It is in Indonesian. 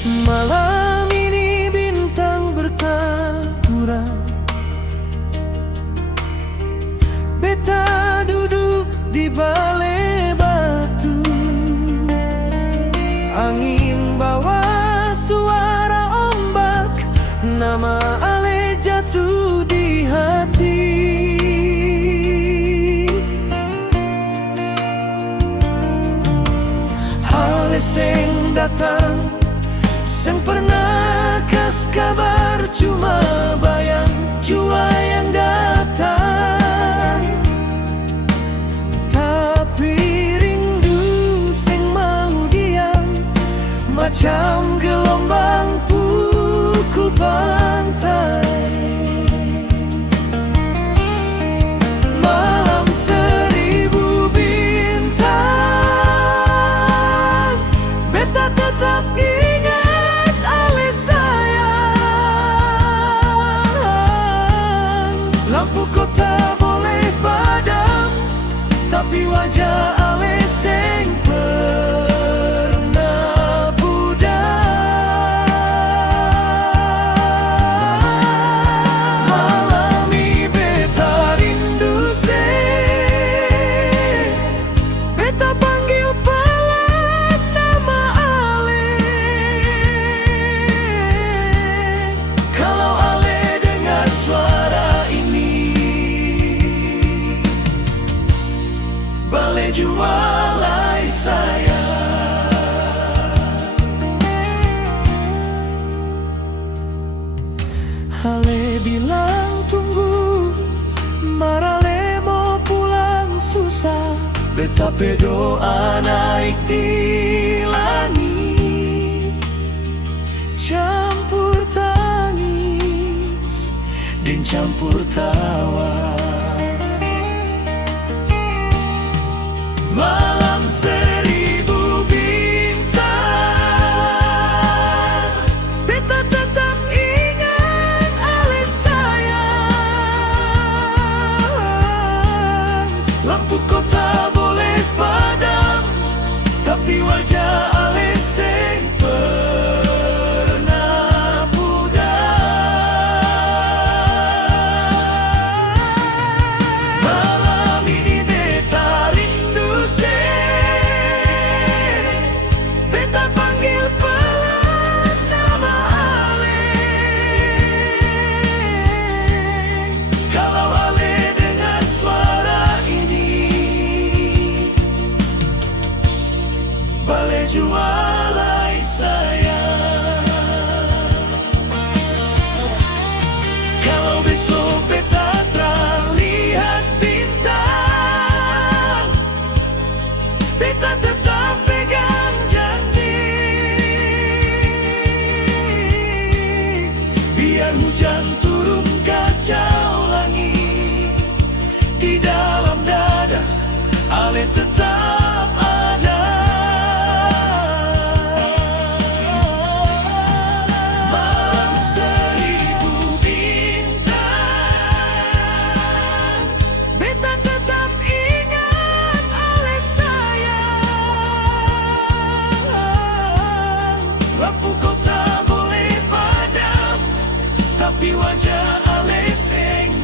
Malam ini bintang bertaburan, beta duduk di balai batu. Angin bawa suara ombak, nama Ale jatuh di hati. Ale seng datang, seng pernah kas kabar, cuma bayang jua yang datang. Tapi rindu seng mau diam, macam gelombang pukul pantai. Malam seribu bintang, beta tetap ingat Ale sayang. Lampu kota boleh padam, tapi wajah Ale seng pernah pudar. Malam ini beta rindu seng, beta panggil pelan nama Ale. Kalau Ale dengar suara ini, balai jualai saya. Ale bilang tunggu, marale mau pulang susah. Beta berdoa naik di langit, campur tangis dan campur tawa. Malam seribu bintang, beta tetap ingat Ale sayang. Lampu kota boleh padam, tapi wajah Ale seng pernah pudar. Malam ini beta rindu seng, beta panggil pelan nama Ale. Kalau Ale dengar suara ini, balai jualai saya. Kalau besok beta terlihat bintang, beta tetap pegang janji. Biar hujan turun kacau langit, di dalam dada Ale tetap ada. Malam seribu bintang, beta tetap ingat Ale sayang. Lampu kota boleh padam, tapi wajah Ale seng